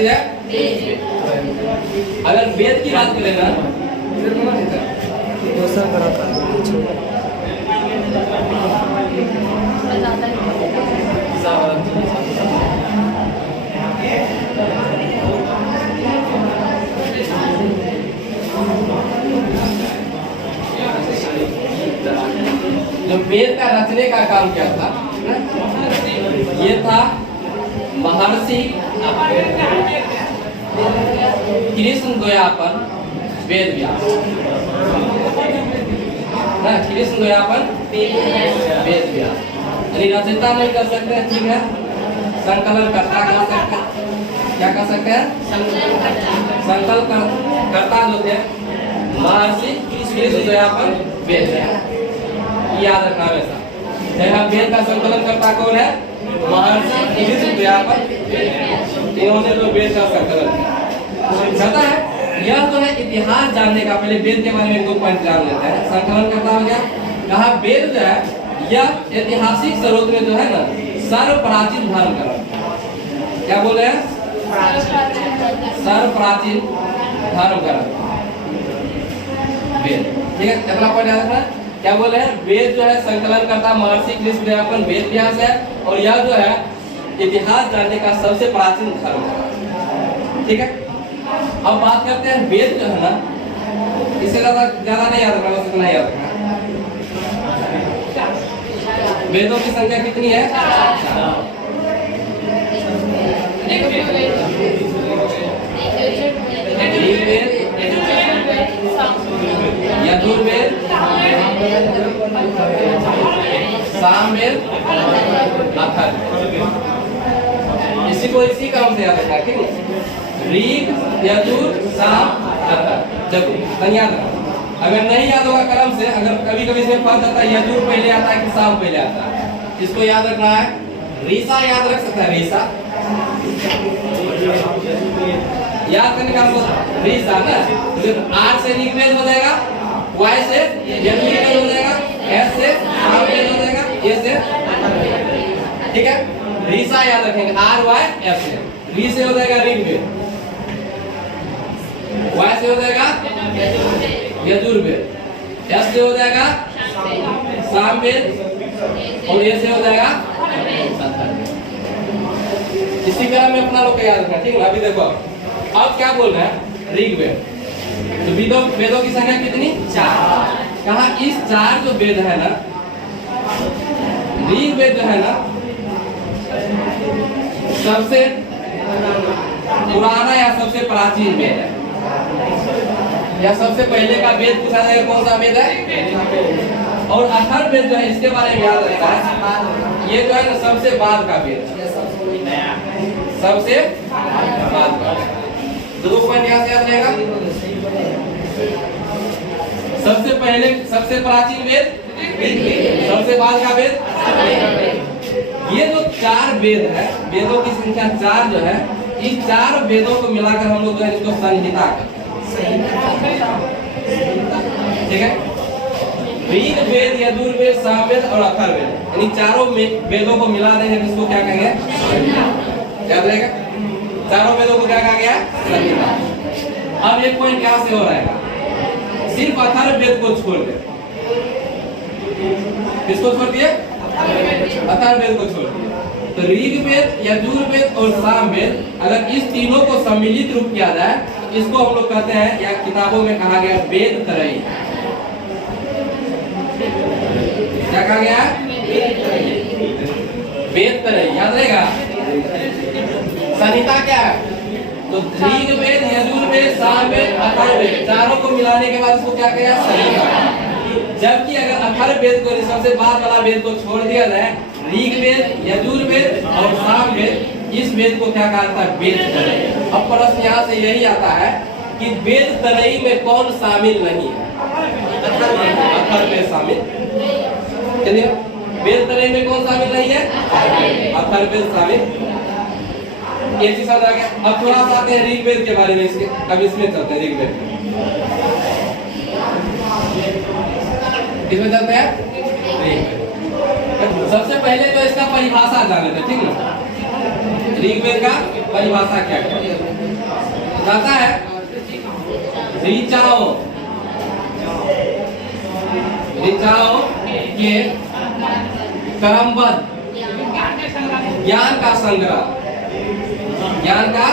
चीज है? अगर वेद की बात करें ना, जो वेद का रचने का काम क्या था, ये था महर्षि कृष्ण द्वयापन वेद व्यास। कृष्ण द्वयापन वेद व्यास, यानी रचयिता नहीं कर सकते हैं, ठीक है, संकलन कर्ता कर सकते हैं। क्या कर सकते हैं? संकलन कर्ता जो थे महर्षि कृष्ण द्वयापन वेद व्यास, याद रखना हमेशा। यहाँ वेद का संकलन करता कौन है? महर्षि कृष्ण द्वयापन, इन्होंने तो वेद का संकलन किया। पता है, यह तो है इतिहास जानने का। पहले वेद के बारे में 2 पॉइंट जान लेते हैं। संकलन करता हो गया, कहा वेद जो है यह ऐतिहासिक स्रोत में जो है ना सर्व प्राचीन धर्म ग्रंथ। क्या बोले हैं? सर्व प्राचीन धर्म ग्रंथ वेद, ठीक है। अगला पॉइंट याद रखना, क्या बोले हैं? वेद जो है संकलन करता महर्षि कृष्ण द्वयापन वेद व्यास है, और यह जो है इतिहास जानने का सबसे प्राचीन धर्म है, ठीक है। अब बात करते हैं वेद जो है ना, इससे ज्यादा नहीं याद रखना, बस इतना याद रखना। वेदों की संख्या कितनी है? 4। ऋग्वेद, यजुर्वेद, सामवेद, अथर्ववेद। इसी को इसी क्रम से याद रखना, ठीक है। ऋग, यजुर, साम, अथर्व, जरूर याद रखना। अगर नहीं याद होगा क्रम से, अगर कभी कभी इसमें फर्क आता है, यजुर पहले आता है कि साम पहले आता है, इसको याद रखना है। ऋषा याद रख सकता है, ऋषा याद करने का मतलब ऋषा ना, आर से ऋग्वेद हो जाएगा, वाई से यजुर्वेद हो जाएगा, एस से सामवेद हो जाएगा, ए से, ठीक है। ऋषा याद रखेंगे, आर वाई एस से। ऋ से हो जाएगा ऋग्वेद, वाई से हो जाएगा यजुर्वेद, एस से हो जाएगा सामवेद, और ए से हो जाएगा अथर्ववेद। इसी क्रम में अपना लोग को याद रखना, ठीक है। अभी देखो, अब क्या बोल रहे हैं? ऋग्वेद, तो वेदों की संख्या कितनी? 4। कहा इस 4 जो वेद है ना, ऋग्वेद जो है ना सबसे पुराना या सबसे प्राचीन वेद है, या सबसे पहले का वेद पूछा जाएगा कौन सा वेद है? और अथर्ववेद जो है इसके बारे में याद रखना है, ये जो है ना सबसे बाद का वेद है, सबसे बाद का। 2 पॉइंट यहाँ से याद रहेगा। सबसे पहले, सबसे प्राचीन वेद, सबसे बाद का वेद। ये जो 4 वेद है, वेदों की संख्या 4 जो है, इस 4 वेदों को मिलाकर हम लोग जो है इसको संहिता करते हैं, ठीक है। ऋग्वेद, यजुर्वेद, सामवेद और अथर्ववेद, यानी चारों वेदों को मिला देंगे तो इसको क्या कहेंगे? याद रहेगा, चारों वेदों को क्या कहा गया? संहिता। अब एक पॉइंट यहाँ से हो रहा है, सिर्फ अथर्ववेद को छोड़ दे। किसको छोड़ दिए? अथर्ववेद को छोड़ दिए। तो ऋग्वेद, यजुर्वेद और सामवेद, अगर इस तीनों को सम्मिलित रूप किया जाए, इसको हम लोग कहते हैं, या किताबों में कहा गया वेद त्रयी। क्या कहा गया? वेद त्रयी, याद रहेगा। संहिता क्या है? तो ऋग्वेद, यजुर्वेद, सामवेद, अथर्ववेद, चारों को मिलाने के बाद इसको क्या कहा? संहिता। जबकि अगर अथर्ववेद को, सबसे बाद वाला वेद को छोड़ दिया जाए, ऋग्वेद, यजुर्वेद और सामवेद, इस वेद को क्या कहता है? वेद त्रयी। अब प्रश्न यहाँ से यही आता है कि वेद त्रयी में कौन शामिल नहीं है? अथर्ववेद शामिल। वेद त्रयी में कौन शामिल नहीं है? अथर्ववेद शामिल। ये चीज समझ आ गया। अब थोड़ा सा आते हैं ऋग्वेद के बारे में, इसके अब इसमें चलते हैं। ऋग्वेद इसमें चलते हैं। सबसे पहले तो इसका परिभाषा जान लेते हैं, ठीक है। ऋग्वेद का परिभाषा क्या है? कहता है ऋचाओं के क्रमबद्ध ज्ञान का संग्रह, ज्ञान का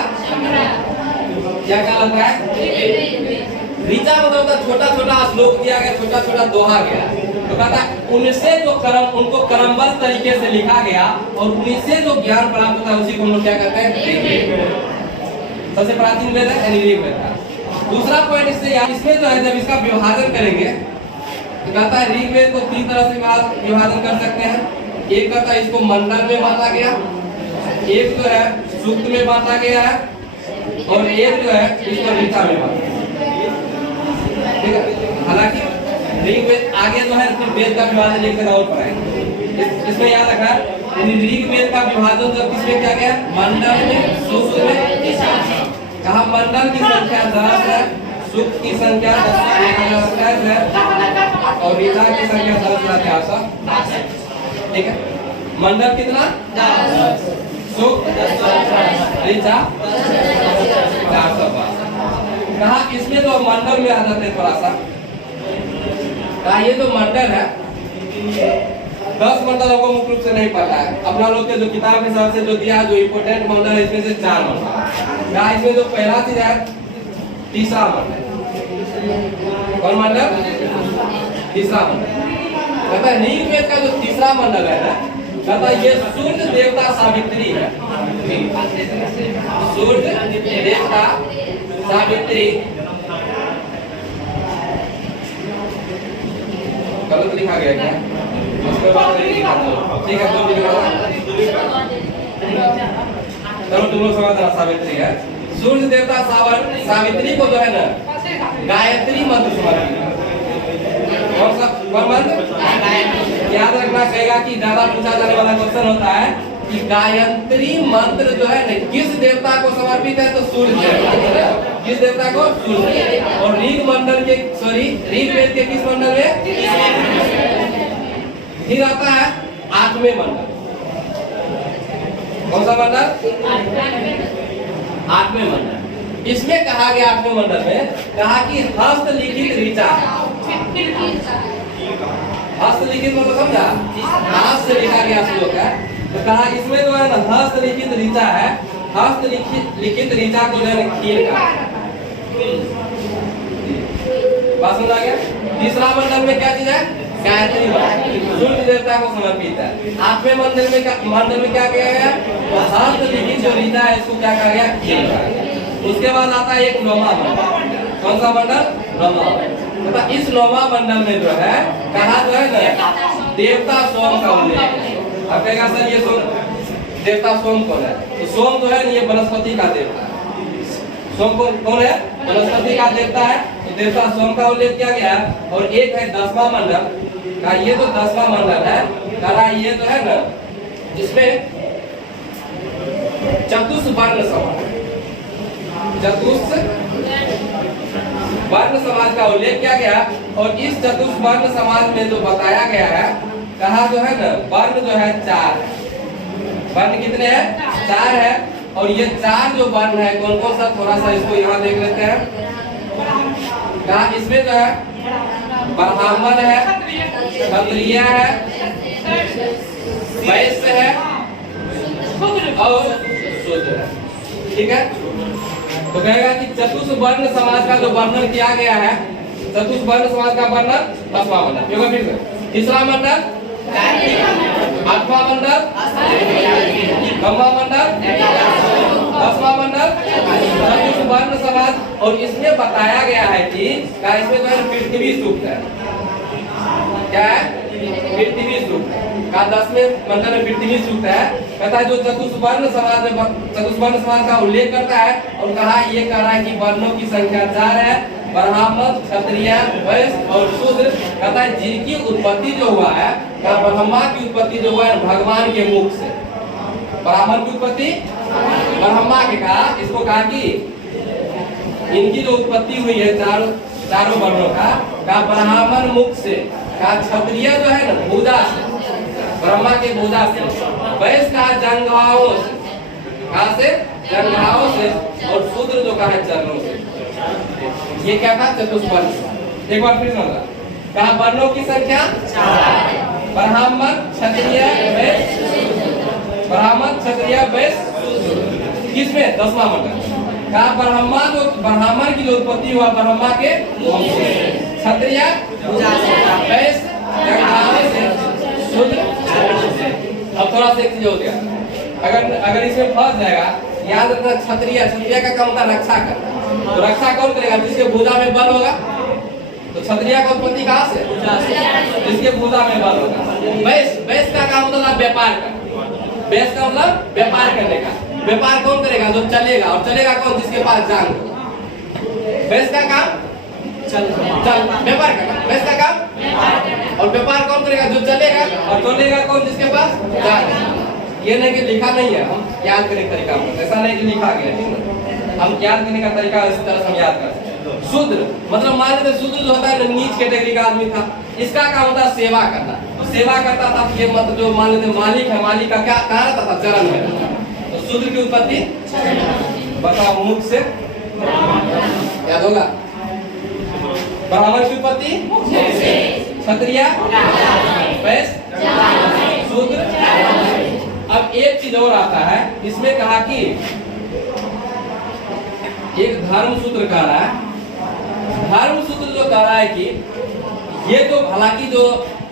क्या कहलाता है? ऋचा मतलब छोटा छोटा श्लोक दिया गया, छोटा छोटा दोहा गया, तो कहता है उनसे जो क्रम, उनको क्रमबद्ध तरीके से लिखा गया और उनसे जो ज्ञान प्राप्त होता है उसी को हम लोग क्या कहते हैं? सबसे प्राचीन वेद है यानी ऋग्वेद। दूसरा पॉइंट इसमें जो है जब इसका विभाजन करेंगे तो कहता है ऋग्वेद को तीन तरह से विभाजन कर सकते हैं। एक कहता है इसको मंडल में बांटा गया, एक जो है सूक्त में बांटा गया है, और एक जो है इसको ऋचा में बांटा गया। ठीक है, हालांकि ऋग्वेद आगे जो है फिर वेद का विभाजन एक तरह और पढ़ाएंगे। इसमें याद रखना ऋग्वेद का विभाजन जब किसमें किया गया? मंडल में, सूक्त में। कहा मंडल की संख्या 10 है, सूक्त की संख्या 10 है और ऋचा की संख्या 10,400। ठीक है, मंडल कितना? 10, सूक्त 10, ऋचा 405। कहा इसमें तो मंडल में आ जाते हैं थोड़ा सा। कहा ये जो मंडल है 10 मंडल हमको मुख्य रूप से नहीं पता है। अपना लोग के जो किताब के हिसाब से जो दिया जो इम्पोर्टेंट मंडल है इसमें से 4 मंडल। कहा इसमें जो पहला चीज है तीसरा मंडल। कौन मंडल? तीसरा मंडल। कहता है ऋग्वेद का जो तीसरा मंडल है ना, कहता है ये सूर्य देवता सावित्री है। सूर्य देवता सावित्री गलत लिखा गया क्या? उसके बाद ठीक है, 2 लिखा हुआ। चलो तुम लोग समझ रहा, सावित्री है। सूर्य देवता सावित्री को जो है ना गायत्री मंत्र समर्पित है। कौन सा मंत्र? याद रखना कहेगा कि ज्यादा पूछा जाने वाला क्वेश्चन होता है कि गायत्री मंत्र जो है ना किस देवता को समर्पित है? तो सूर्य देवता। किस देवता को? सूर्य। और ऋग्वेद के किस मंडल में? फिर आता है 8वें मंडल। कौन सा मंडल? 8वें मंडल। इसमें कहा गया 8वें मंडल में कहा कि हस्तलिखित ऋचा। हस्तलिखित मतलब समझा? हाथ से लिखा गया श्लोक है। तो कहा इसमें जो है ना हस्तलिखित ऋचा है। हस्तलिखित ऋचा को जो है ना खीर का बात समझ आ गया। तीसरा मंडल में क्या चीज है? गायत्री मंत्र, सूर्य देवता को समर्पित है। 8वें मंडल में क्या किया गया? हस्तलिखित जो ऋचा है इसको क्या कहा गया? खीर का। उसके बाद आता है एक 9वां मंडल। कौन सा मंडल? 9वां। इस 9वां मंडल में जो है कहा जो है ना देवता सोम का उल्लेख है। अब कहेगा सर ये सोम देवता सोम कौन है? तो सोम जो है ये वनस्पति का देवता है। सोम कौन है? वनस्पति का देवता है। तो देवता सोम का उल्लेख किया गया। और एक है 10वां मंडल का, ये तो 10वां मंडल है कहा ये जो है ना जिसमें चतुष्वर्ण समाज, वर्ण समाज का उल्लेख किया गया। और इस चतुष्वर्ण समाज में जो बताया गया है कहा जो है ना वर्ण जो है 4 है। वर्ण कितने हैं? 4 है। और ये 4 जो वर्ण है कौन कौन सा, थोड़ा सा इसको यहाँ देख लेते हैं। कहा इसमें जो है ब्राह्मण है, क्षत्रिय है, वैश्य है और शूद्र है। ठीक है, तो कहेगा कि चतुष्वर्ण समाज का जो वर्णन किया गया है, चतुष्वर्ण समाज का वर्णन 10वां मंडल। क्योंकि फिर तीसरा मंडल, 8वां मंडल, 9वां मंडल, 10वां मंडल, चतुष्वर्ण समाज। और इसमें बताया गया है कि इसमें जो है पृथ्वी सूक्त है। क्या है? पृथ्वी सूक्त का 10वें मंडल में पृथ्वी सूक्त है। कहता है जो चतुष्वर्ण समाज का उल्लेख करता है और कहा ये कह रहा है कि वर्णों की संख्या 4 है, ब्राह्मण, क्षत्रिय, वैश्य और शूद्र। कहता है जिनकी उत्पत्ति जो हुआ है, ब्रह्मा की उत्पत्ति जो हुआ है भगवान के मुख से। ब्राह्मण की उत्पत्ति ब्रह्मा के कहा, इसको कहा कि इनकी जो उत्पत्ति हुई है चारों वर्णों का ब्राह्मण मुख से, का क्षत्रिय जो है ना भुजा से, ब्रह्मा के भुजा से, वैश्य का जंघाओं से, कहाँ से? जंघाओं से, और शूद्र जो कहा है चरणों से। ये क्या था? चतुष्वर्ण। एक बार फिर समझा, कहा वर्णों की संख्या 4, ब्राह्मण क्षत्रिय वैश्य, ब्राह्मण क्षत्रिय वैश्य, किसमें? 10वां मंडल। कहा ब्राह्मण की जो उत्पत्ति हुआ ब्रह्मा के वंश से, क्षत्रिय वैश्य जंघाओं से, शूद्र। अब थोड़ा सा एक चीज हो गया, अगर इसमें फंस जाएगा, याद रखना क्षत्रिय का काम होता है रक्षा करना। तो रक्षा कौन करेगा? जिसके भुजा में बल होगा। तो क्षत्रिय का उत्पत्ति कहाँ से? जिसके भुजा में बल होगा। वैश्य का काम होता है व्यापार का। वैश्य का मतलब व्यापार करने का। व्यापार कौन करेगा? जो चलेगा, और चलेगा कौन? जिसके पास जान होगा। वैश्य का काम चल व्यापार करना, वैश्य का काम। और व्यापार कौन करेगा? जो चलेगा, और चलेगा कौन? जिसके पास जान। ये नहीं कि लिखा नहीं है, हम याद करने का तरीका होता है, ऐसा नहीं कि लिखा गया है, हम याद करने का तरीका इस तरह से हम याद कर सकते हैं। शूद्र मतलब मान लेते शूद्र जो होता है नीच कैटेगरी का आदमी था, इसका काम होता है सेवा करना। तो सेवा करता था, ये मतलब जो मान लेते मालिक है, मालिक का क्या कहा रहता था? चरण में। तो शूद्र की उत्पत्ति बताओ, मुख से याद होगा। ब्राह्मण की उत्पत्ति क्षत्रिय वैश्य शूद्र। अब एक चीज और आता है इसमें, कहा कि एक धर्म सूत्र कह रहा है, धर्म सूत्र जो कह रहा है कि ये तो हालांकि जो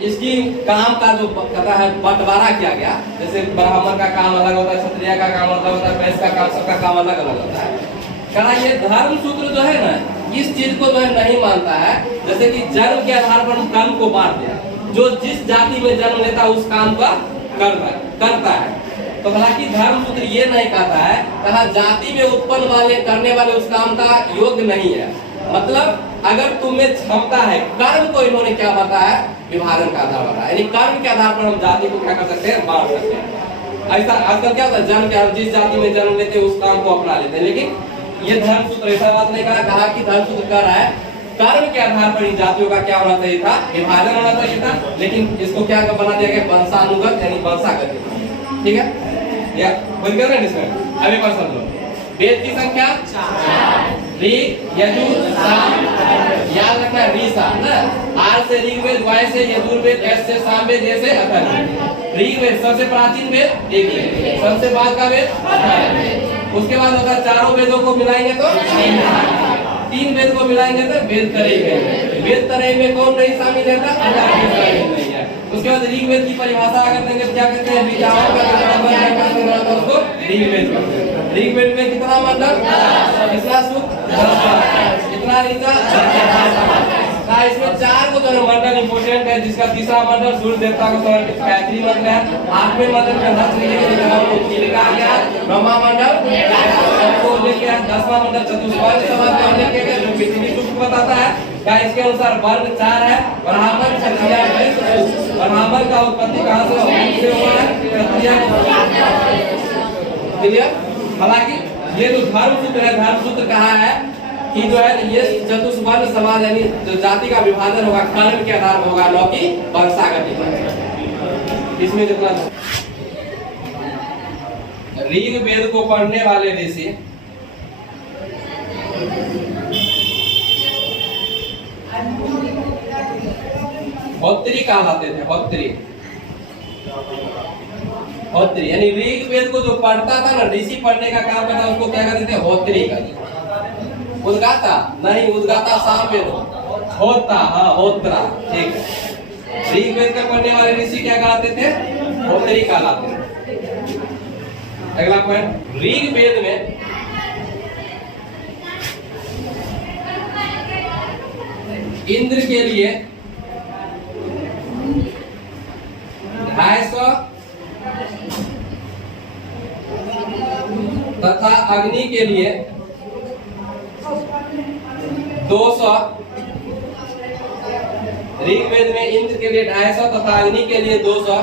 इसकी काम का जो कहता है बंटवारा किया गया, जैसे ब्राह्मण का काम अलग होता है, क्षत्रिय का काम अलग होता है, वैश्य का काम, सबका काम अलग अलग होता है। कहा ये धर्म सूत्र जो है ना, इस चीज को जो है नहीं मानता है, जैसे कि जन्म के आधार पर कर्म को बांट दिया, जो जिस जाति में जन्म लेता है उस काम का करता है। तो हालांकि धर्म सूत्र ये नहीं कहता है, कहा जाति में उत्पन्न करने वाले उस काम का योग्य नहीं है। मतलब अगर तुम्हें क्षमता है, कर्म को इन्होंने क्या बताया? विभाजन का आधार बताया, यानी कर्म के आधार पर हम जाति को क्या कर सकते हैं? बांट सकते हैं। ऐसा आजकल क्या होता है, जन्म के जिस जाति में जन्म लेते हैं उस काम को अपना लेते हैं, लेकिन ये धर्म सूत्र ऐसा बात नहीं कहा कि धर्म सूत्र कह रहा है कर्म के आधार पर इन जातियों का क्या होना चाहिए था? विभाजन होना चाहिए था, लेकिन इसको क्या बना दिया गया? वंशानुगत यानी वंशागत। ठीक है, या बंद कर रहे हैं इसमें। अभी पर समझ लो, वेद की संख्या 4, ऋग यजुर साम, याद रखना है ऋषा ना, आर से ऋग्वेद, वाय से यजुर्वेद, एस से सामवेद, ए से अथर्ववेद। ऋग्वेद सबसे प्राचीन वेद, ऋग्वेद सबसे बाद का वेद, उसके बाद होगा चारों वेदों को मिलाएंगे तो 3 वेद को मिलाएंगे तो वेद तरई में। वेद तरई में कौन नहीं शामिल है? उसके बाद ऋग्वेद की परिभाषा अगर देंगे क्या कहते हैं? ऋचाओं का उसको ऋग्वेद कहते हैं। ऋग्वेद में कितना मंडल? कितना सूक्त? 10। कितना ऋचा? इसमें 4 को जो मंडल इंपोर्टेंट है, जिसका तीसरा मंडल सूर्य देवता को समर्पित गायत्री मंत्र है। 8वें मंडल में ब्रह्मा मंडल को उल्लेख किया। 10वां मंडल चतुष्वर्ण समाज का उल्लेख किया, जो पृथ्वी सूक्त बताता है। क्या इसके अनुसार वर्ण 4 है? ब्राह्मण क्षत्रिय वैश्य। ब्राह्मण का उत्पत्ति कहाँ से हुआ है? क्लियर? हालांकि ये जो धर्म सूत्र है, धर्म सूत्र कहा है कि जो है ये चतुष्वर्ण समाज यानी जो जाति का विभाजन होगा कर्म के आधार पर होगा, न कि वंशागति पर। इसमें जितना ऋग्वेद को पढ़ने वाले ऋषि होत्री कहलाते थे। होत्री यानी ऋग्वेद को जो पढ़ता था ना, ऋषि पढ़ने का काम करता, उसको क्या कहते थे? होत्री कहते। उद्गाता नहीं, उद्गाता सामवेद होता, हाँ होत्रा, ठीक है। ऋग्वेद का पढ़ने वाले ऋषि क्या कहलाते थे? होत्री कहलाते थे। अगला पॉइंट, ऋग्वेद में इंद्र के लिए 250 तथा अग्नि के लिए 200। ऋग्वेद में इंद्र के लिए 250 तथा अग्नि के लिए 200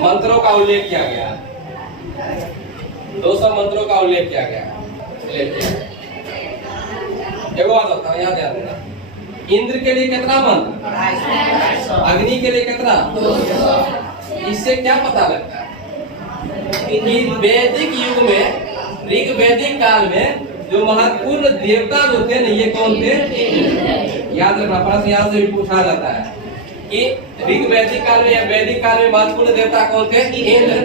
मंत्रों का उल्लेख किया गया। 200 मंत्रों का उल्लेख किया गया। एक बात होता है, याद रखना, इंद्र के लिए कितना मंत्र? अग्नि के लिए कितना? 200। इससे क्या पता लगता है? कि वैदिक युग में, ऋग वैदिक काल में जो महत्वपूर्ण देवता जो थे ना, ये कौन थे? याद रखना, प्रश्न यहाँ से भी पूछा जाता है कि ऋग वैदिक काल में या वैदिक काल में महत्वपूर्ण देवता कौन थे? इंद्र।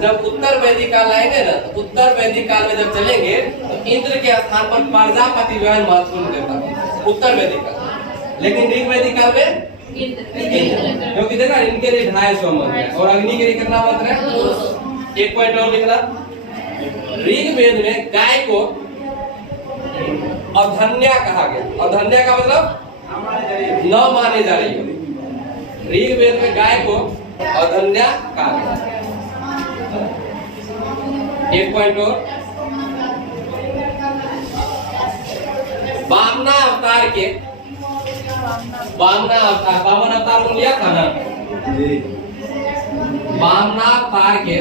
जब उत्तर वैदिक काल आएंगे ना, तो उत्तर वैदिक काल में जब चलेंगे तो इंद्र के स्थान पर प्रजापति जो है महत्वपूर्ण देवता, उत्तर वैदिक काल। लेकिन ऋग वैदिक काल में क्योंकि देखा इनके लिए 250 मंत्र है और अग्नि के लिए कितना मंत्र है? 1 पॉइंट और लिखना। ऋग वेद में गाय को अधन्या कहा गया। अधन्या का मतलब न माने जा रही हो। ऋग वेद में गाय को अधन्या कहा गया। 1 पॉइंट और। वामना अवतार के, वामना अवतार, वामन अवतार को लिया था ना? वामना अवतार के,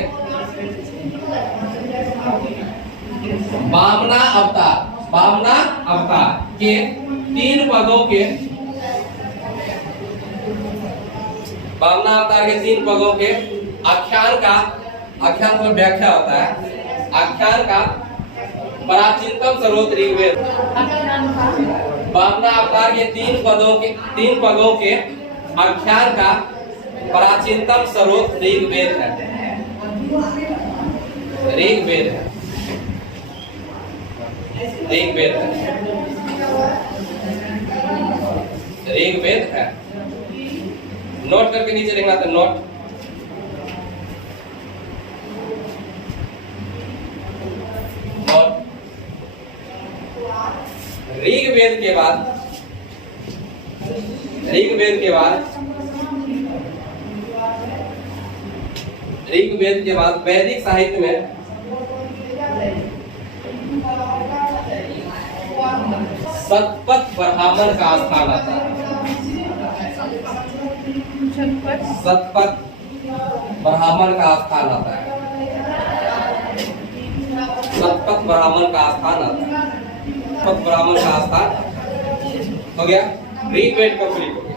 वामना अवतार, वामना अवतार के 3 पदों के, वामना अवतार के 3 पदों के आख्यान का, आख्यान पर व्याख्या होता है, आख्यान का प्राचीनतम स्रोत ऋग्वेद। वामना अवतार के 3 पदों के आख्यान का प्राचीनतम स्रोत ऋग्वेद है। ऋग्वेद है, ऋग्वेद है, ऋग्वेद है। नोट करके नीचे लिखना था, नोट। ऋग्वेद के बाद, ऋग्वेद के बाद, ऋग्वेद के बाद वैदिक साहित्य में शतपथ ब्राह्मण का स्थान आता है। शतपथ ब्राह्मण का स्थान आता है। शतपथ ब्राह्मण का स्थान आता है। शतपथ ब्राह्मण का स्थान हो गया। ऋग्वेद कंप्लीट हो गया।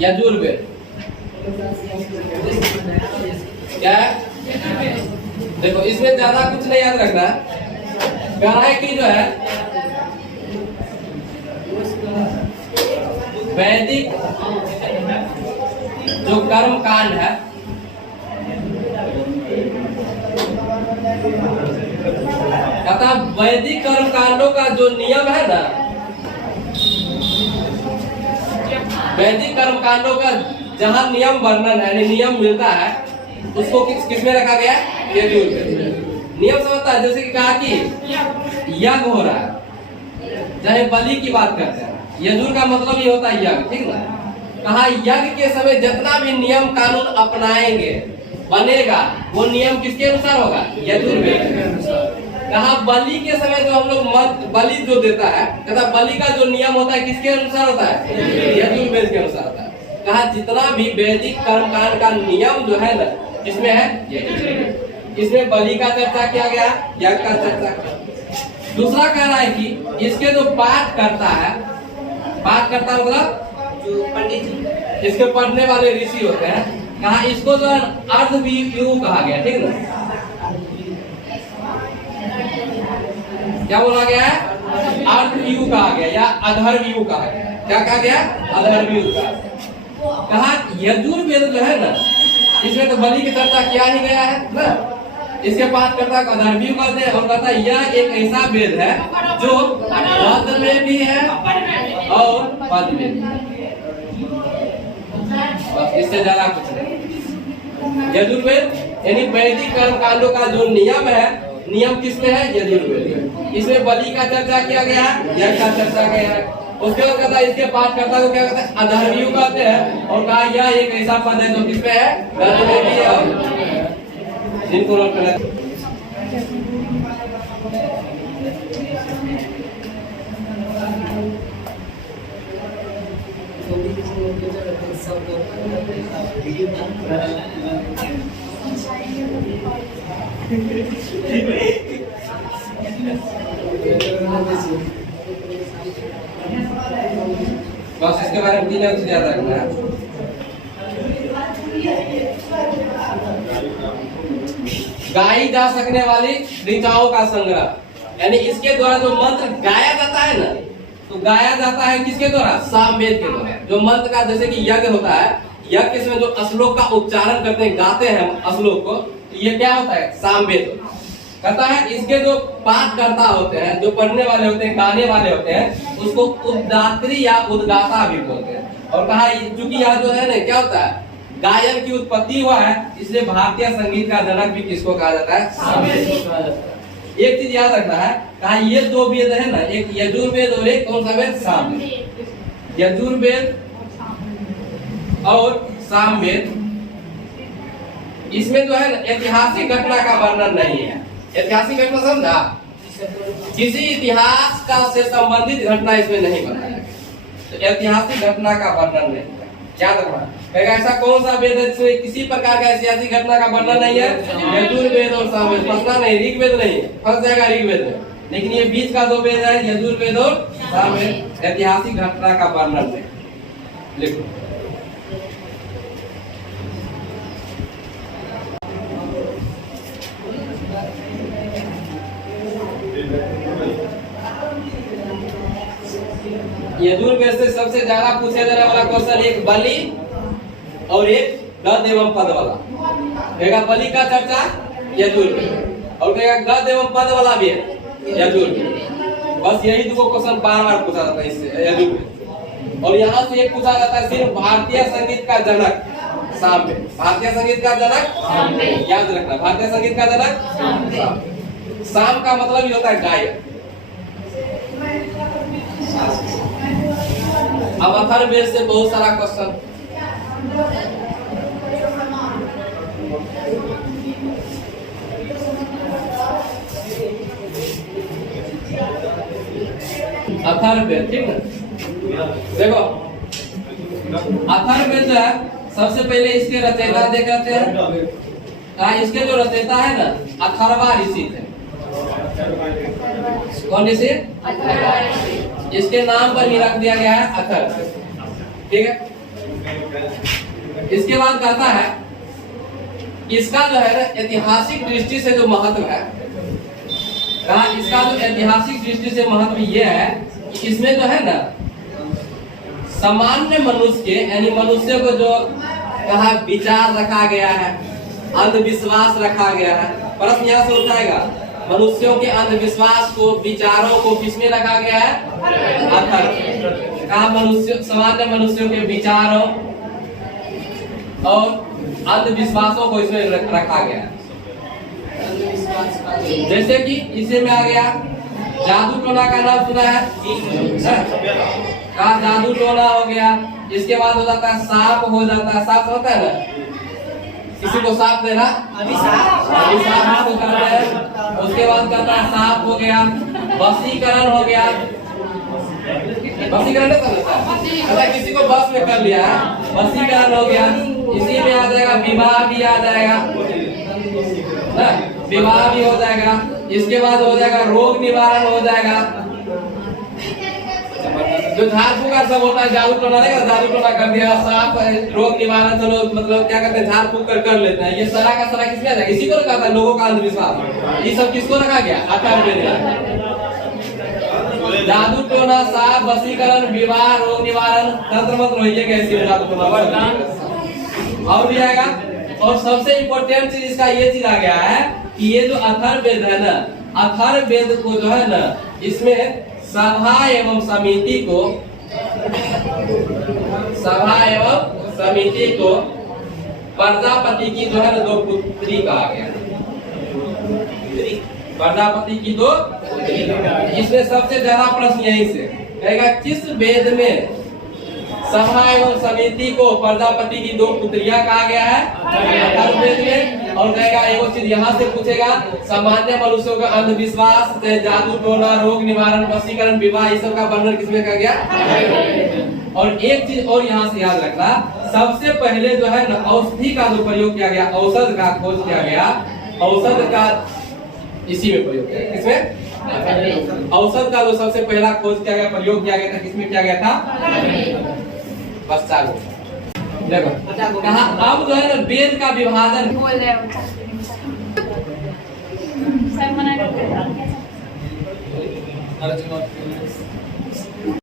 यजुर्वेद क्या है? देखो इसमें ज्यादा कुछ नहीं याद रखना है। क्या है कि जो है वैदिक जो कर्म कांड है, कहता वैदिक कर्म कांडों का जो नियम है ना, वैदिक कर्म कांडों का जहां नियम वर्णन है, नियम मिलता है, उसको किसमें रखा गया? यजुर्वेद। नियम समझता है, जैसे कि कहा कि यज्ञ हो रहा है, चाहे बलि की बात करते हैं, यजुर का मतलब ये होता है यज्ञ, ठीक ना? कहा यज्ञ के समय जितना भी नियम कानून अपनाएंगे बनेगा, वो नियम किसके अनुसार होगा? यजुर्वेद के अनुसार। कहा बलि के समय जो हम लोग बलि जो देता है, कहता बलि का जो नियम होता है किसके अनुसार होता है? यजुर्वेद के अनुसार होता है। कहा जितना भी वैदिक कर्मकांड का नियम जो है ना, किसमें है? यजुर्वेद। इसमें बलि का चर्चा किया गया, यज्ञ का चर्चा किया। दूसरा कह रहा है कि इसके जो पाठ करता है, पाठ करता मतलब जो पंडित जी, इसके पढ़ने वाले ऋषि होते हैं, कहा इसको जो है अर्धव्यू कहा गया, ठीक ना? क्या बोला गया है? अर्धव्यू कहा गया या अधर्व्यू कहा गया। क्या कहा गया? अधर्व्यू का। कहा यजुर्वेद जो है ना, इसमें तो बलि की चर्चा किया ही गया है ना, इसके पाठ करता को अधर्व्यू कहते हैं और कहता यह एक ऐसा वेद है जो पद में भी है और पद में भी। बस इससे ज्यादा कुछ नहीं। यजुर्वेद यानी वैदिक कर्म कांडों का जो नियम है, नियम किसमें है? यजुर्वेद। इसमें बलि का चर्चा किया गया है, यज्ञ का चर्चा किया है। उसके बाद कहता है इसके पाठ करता को क्या कहते हैं? अधर्व्यू कहते हैं और कहा यह एक ऐसा पद है जो किसमें है? पद में भी है। जिनको नोट करना बस इसके बारे में 3 अक्षर याद रखना है। गाई जा सकने वाली ऋचाओं का संग्रह, यानी इसके द्वारा जो मंत्र गाया जाता है ना, तो गाया जाता है किसके द्वारा? सामवेद के द्वारा। जो मंत्र का जैसे कि यज्ञ होता है, यज्ञ इसमें जो श्लोक का उच्चारण करते हैं, गाते हैं हम श्लोक को, तो ये क्या होता है? सामवेद कहता है। इसके जो पाठकर्ता होते हैं, जो पढ़ने वाले होते हैं, गाने वाले होते हैं, उसको उद्गात्री या उद्गाता भी बोलते हैं। और कहा चूंकि यहाँ जो है ना, क्या होता है, गायन की उत्पत्ति हुआ है, इसलिए भारतीय संगीत का जनक भी किसको कहा जाता है? सामवेद। एक चीज याद रखना है, कहा ये 2 वेद है ना, एक यजुर्वेद और एक कौन सा वेद? सामवेद। यजुर्वेद और सामवेद, इसमें जो है ना ऐतिहासिक घटना का वर्णन नहीं है। ऐतिहासिक घटना समझा? किसी इतिहास का से संबंधित घटना इसमें नहीं बताया गया, तो ऐतिहासिक घटना का वर्णन नहीं है। याद रखना, ऐसा कौन सा वेद है जिसमें किसी प्रकार का ऐतिहासिक घटना का वर्णन नहीं है? यजुर्वेद और सामवेद। फंसना नहीं, ऋग्वेद नहीं, फंस जाएगा ऋग्वेद में। लेकिन ये बीच का 2 वेद है, यजुर्वेद और सामवेद, ऐतिहासिक घटना का वर्णन नहीं। लिखो। यजुर्वेद से सबसे ज्यादा पूछे जाने वाला क्वेश्चन एक बलि और एक गद एवं पद वाला। कहेगा बलि का चर्चा यजुर्वेद, और कहेगा गद एवं पद वाला भी यजुर्वेद। बस यही 2 क्वेश्चन बार-बार पूछा जाता है इससे यजुर्वेद। और यहाँ से एक पूछा जाता है सिर्फ भारतीय संगीत का जनक सामवेद। भारतीय संगीत का जनक सामवेद, याद रखना, भारतीय संगीत का जनक सामवेद। साम का मतलब ही होता है गायक। अब अथर्ववेद से बहुत सारा क्वेश्चन। अथर्ववेद, ठीक है? देखो अथर्ववेद जो है, सबसे पहले इसके रचयिता देख लेते हैं। इसके जो रचयिता है ना, अथर्वा ऋषि थे। कौन ऋषि? इसके नाम पर ही रख दिया गया है अथर्व, ठीक है? इसके बाद कहता है इसका जो है ना ऐतिहासिक दृष्टि से जो महत्व है, इसका जो ऐतिहासिक दृष्टि से महत्व ये है कि इसमें जो है ना सामान्य मनुष्य के, यानी मनुष्य को जो कहा विचार रखा गया है, अंधविश्वास रखा गया है। प्रश्न यहाँ से उठाएगा, मनुष्यों के अंधविश्वास को, विचारों को किसमें रखा गया है? अथर्व। कहा मनुष्य, सामान्य मनुष्यों के विचारों और अंधविश्वासों को इसमें रखा गया है। जैसे कि इसे में आ गया जादू टोना का नाम सुना है? कहा जादू टोना हो गया। इसके बाद हो जाता है सांप, हो जाता है सांप, होता है ना, किसी को सांप देना, अभिशाप करना है। उसके बाद कहता है सांप हो गया, वशीकरण हो गया। वशीकरण नहीं, किसी को बस में कर लिया है, वशीकरण हो गया। इसी में आ जाएगा विवाह भी आ जाएगा, विवाह भी हो जाएगा। इसके बाद हो जाएगा रोग निवारण हो जाएगा। जो झाड़ फूक का सब होता है, जादू टोना नहीं, जादू टोना कर दिया, सांप, रोग निवारण, चलो मतलब क्या करते हैं, झाड़ फूक कर लेते हैं। ये सारा का सारा किसमें आ जाएगा? इसी को रखा था, लोगों का अंधविश्वास। ये सब किसको रखा गया? अथर्ववेद। जादू टोना, सांप, वशीकरण, विवाह, रोग निवारण, तंत्र मंत्र होइए कैसी जादू टोना और भी आएगा। और सबसे इम्पोर्टेंट चीज इसका ये चीज आ गया है कि ये जो अथर्ववेद है ना, अथर्ववेद को जो है ना, इसमें सभा एवं समिति को, सभा एवं समिति को प्रजापति की जो है ना 2 पुत्री कहा गया। प्रजापति की 2 पुत्री। इसमें सबसे ज्यादा प्रश्न यहीं से कहेगा, किस वेद में सभा एवं समिति को प्रजापति की 2 पुत्रियां कहा गया है? अथर्ववेद में। और कहेगा एक चीज यहाँ से पूछेगा, सामान्य मनुष्यों का अंधविश्वास, जादू टोना, रोग निवारण, वशीकरण, विवाह, ये सब का वर्णन किसमें किया गया? और एक चीज और यहाँ से याद रखना, सबसे पहले जो है ना औषधि का जो प्रयोग किया गया, औषध का खोज किया गया, औषध का इसी में प्रयोग किया। किसमें? औसत का जो सबसे पहला खोज किया गया, प्रयोग किया गया था, किसमें किया गया था? बस चालू। देखो कहा अब जो है ना वेद का विभाजन